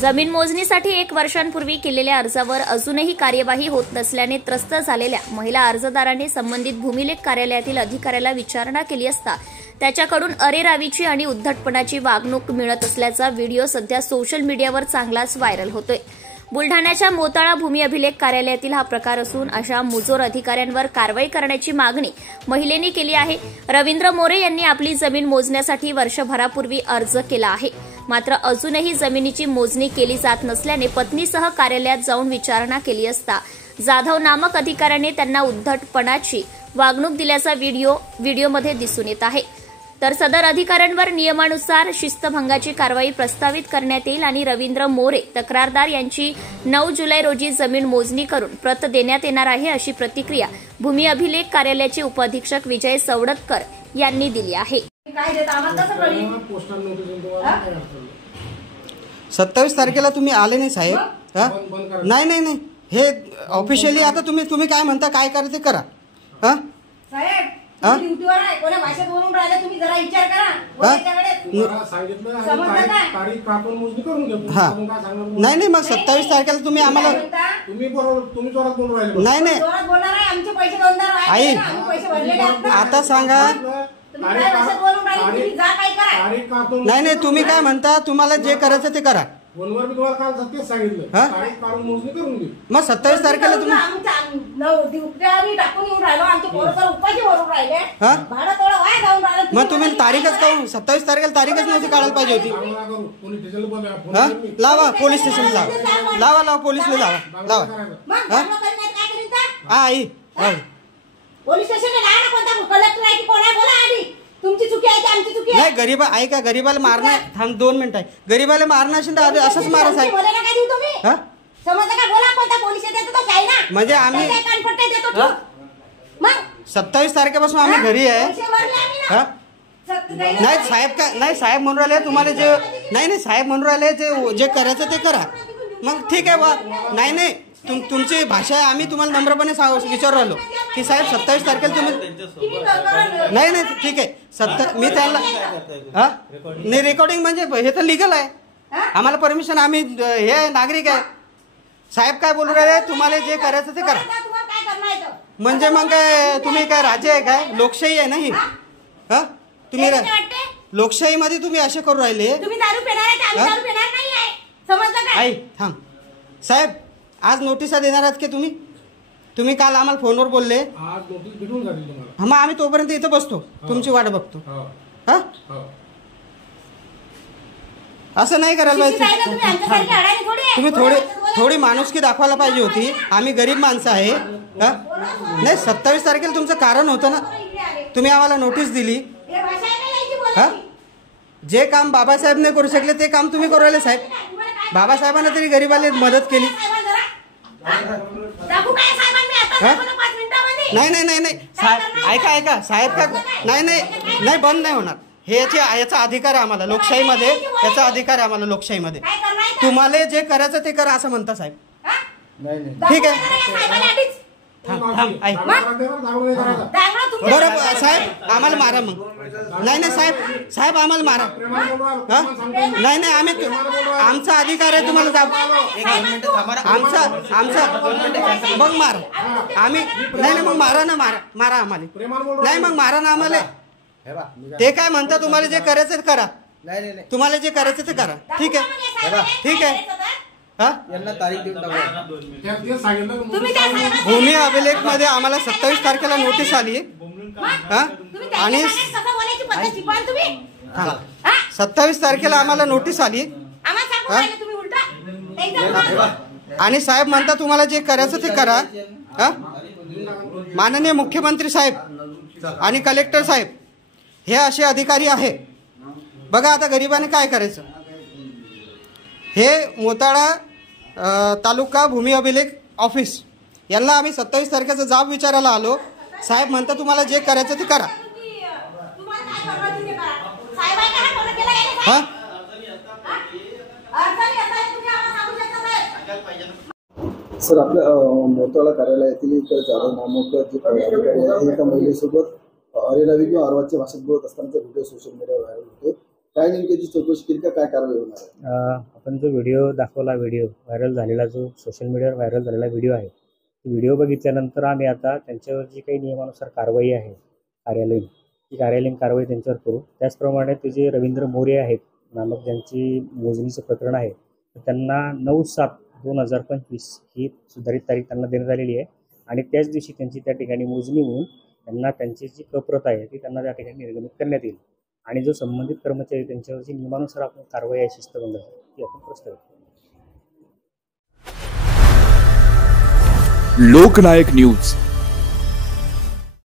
जमीन मोजणीसाठी 1 वर्षांपूर्वी केलेल्या अर्जावर अजूनही कार्यवाही होत नसल्याने त्रस्त झालेल्या महिला अर्जदारांनी संबंधित भूमिलेख कार्यालयातील अधिकाऱ्याला विचारणा केली असता त्याच्याकडून अरेरावीची आणि उद्धटपणाची वागणूक मिळत असल्याचा व्हिडिओ सध्या सोशल मीडियावर चांगलाच व्हायरल होतोय। बुलढाण्याच्या मोताळा भूमी अभिलेख कार्यालयातील हा प्रकार असून अशा मुजोर अधिकाऱ्यांवर कारवाई करण्याची मागणी महिलेने केली आहे। रवींद्र मोरे यांनी आपली जमीन मोजण्यासाठी वर्षभरापूर्वी अर्ज केला आहे, मात्र अजूनही जमिनीची मोजणी केली जात नसल्याने पत्नीसह कार्यालयात जाऊन विचारणा केली असता जाधव नामक अधिकाऱ्याने त्यांना उद्धटपणाची वागणूक दिल्याचा व्हिडिओमध्ये दिसून येत आहे। तर सदर अधिकाऱ्यांवर नियमानुसार शिस्तभंगाची कारवाई प्रस्तावित करण्यात येईल आणि रवींद्र मोरे तक्रारदार यांची 9 जुलै रोजी जमीन मोजणी करून प्रत देण्यात येणार आहे, अशी प्रतिक्रिया भूमी अभिलेख कार्यालयाचे उपअधीक्षक विजय सवडतकर यांनी दिली आहे। 27 तारखेला तुम्ही आले नाही साहेब? नाही हे ऑफिशियली आता तुम्ही काय म्हणता, काय करा ते करा। साहेब ड्युटीवर आहे, कोणा भाषेत बोलून राहिले तुम्ही, जरा विचार करा। नाही मग 27 तारखेला तुम्ही आम्हाला तुम्ही जोरात बोलून राहिले। नाही जोरात बोलणार आहे, आमचे पैसे दोनदार आई पैसे भरलेले आहेत। आता सांगा नाही तुम्ही काय म्हणता, तुम्हाला जे करायचं ते करा। फोनवर मी तुम्हाला काल सत्य सांगितलं, तारीख काढून मोजणी करून घे। मग 27 तारखेला तुम्ही टाकून येऊन राहिलो, आमचे पोरं उपाशी भरून राहिले, भाडं थोडं वाया जाऊन राहिलं। मग तुम्ही तारीखच काढून 27 तारखेला तारीखच नव्हती काढायला पाहिजे होती। लावा पोलीस स्टेशनला, लावा पोलीसला लावा। आई पोलीस स्टेशनला कोणता कलेक्टर आहे की कोण आहे, बोला आधी। तुमची चुकी आहे की आमची चुकी आहे? नाही गरीब ऐका, गरीबाला मारणं थांब 2 मिनिटं आहे। गरीबाला मारणं असेल तर असंच मारा साहेब। बोलायला काय देऊ तुम्ही? समजलं का? बोला कोणता पोलीस देतो तो काय ना, म्हणजे आम्ही मग 27 तारखेपासून आम्ही घरी आहे। नाही साहेब काय नाही, साहेब म्हणून राहिले तुम्हाला जे नाही साहेब म्हणून राहिले जे करायचं ते करा। मग ठीक आहे बा, नाही तुमची भाषा आहे, आम्ही तुम्हाला नम्रपणे विचारू राहिलो की साहेब 27 तारखेला तुम्ही नाही ठीक आहे। मी त्याला नाही रेकॉर्डिंग म्हणजे हे तर लिगल आहे, आम्हाला परमिशन, आम्ही हे नागरिक आहे। साहेब काय बोलू राहिले, तुम्हाला जे करायचं ते करा। म्हणजे मग काय तुम्ही काय राज्य आहे काय? लोकशाही आहे ना ही? तुम्ही लोकशाहीमध्ये तुम्ही असे करू राहिले। आई थांब साहेब, आज नोटिसा देणार आहात की तुम्ही काल आम्हाला फोनवर बोलले। आज नोटीस भेटून जाईल तुम्हाला। मग आम्ही तोपर्यंत इथं बसतो, तुमची वाट बघतो। असं नाही करायला पाहिजे। तुम्ही थोडी माणुसकी दाखवायला पाहिजे होती। आम्ही गरीब माणसं आहे। नाही 27 तारखेला तुमचं कारण होतं ना, तुम्ही आम्हाला नोटीस दिली। जे काम बाबासाहेब नाही करू शकले ते काम तुम्ही करू राहिले साहेब। बाबासाहेबांना तरी गरीबाला मदत केली। नाही ऐका साहेब का नाही बंद नाही होणार हे, याचा अधिकार आहे आम्हाला लोकशाहीमध्ये, याचा अधिकार आहे आम्हाला लोकशाहीमध्ये। तुम्हाला जे करायचं ते करा असं म्हणता साहेब। ठीक आहे बरोबर साहेब, आम्हाला मारा मग। नाही साहेब आम्हाला मारा। नाही आम्ही आमचा अधिकार आहे तुम्हाला आमचा मग मारा। आम्ही नाही मग मारा ना, मारा आम्हाला। नाही मग मारा ना आम्हाला। ते काय म्हणता, तुम्हाला जे करायचं ते करा। तुम्हाला जे करायचं ते करा। ठीक आहे यांना तारीख देऊन टाकू। भूमी अभिलेख मध्ये आम्हाला 27 तारखेला नोटीस आली आणि 27 तारखेला आम्हाला नोटीस आली आणि साहेब म्हणता तुम्हाला जे करायचं ते करा। माननीय मुख्यमंत्री साहेब आणि कलेक्टर साहेब हे असे अधिकारी आहे। बघा आता गरिबाने काय करायचं। हे मोताळा तालुका भूमी अभिलेख ऑफिस यांना आम्ही 27 तारखेचा जाब विचारायला आलो। साहेब म्हणता तुम्हाला जे करायचं ते करा। सर, आपल्या मोताळा कार्यालयातील एक जाधव नामक जे अधिकारी आहे एका महिलेसोबत अरेरावी किंवा अर्वाच्या भाषेत बोलत असतानाचा व्हिडिओ सोशल मीडियावर व्हायरल होतो। काय नेमकी याची चौकशी केली का, काय कारवाई होणार आहे? आपण जो व्हिडिओ दाखवला, व्हिडिओ व्हायरल झालेला, जो सोशल मीडियावर व्हायरल झालेला व्हिडिओ आहे, व्हिडिओ बघितल्यानंतर आम्ही आता त्यांच्यावर जी काही नियमानुसार कारवाई आहे कार्यालयीन, ती कार्यालयीन कारवाई त्यांच्यावर करू. त्याचप्रमाणे ते जे रवींद्र मोरे आहेत नामक ज्यांची मोजणीचं प्रकरण आहे, तर त्यांना 9/7/2025 ही सुधारित तारीख त्यांना देण्यात आलेली आहे आणि त्याच दिवशी त्यांची त्या ठिकाणी मोजणी होऊन त्यांना त्यांची जी कप्रत आहे ती त्यांना त्या ठिकाणी निर्गमित करण्यात येईल आणि जो संबंधित कर्मचारी त्यांच्यावरची नियमानुसार आपण कारवाई आहे शिस्तबंध ती आपण प्रस्तावित करू. लोकनायक न्यूज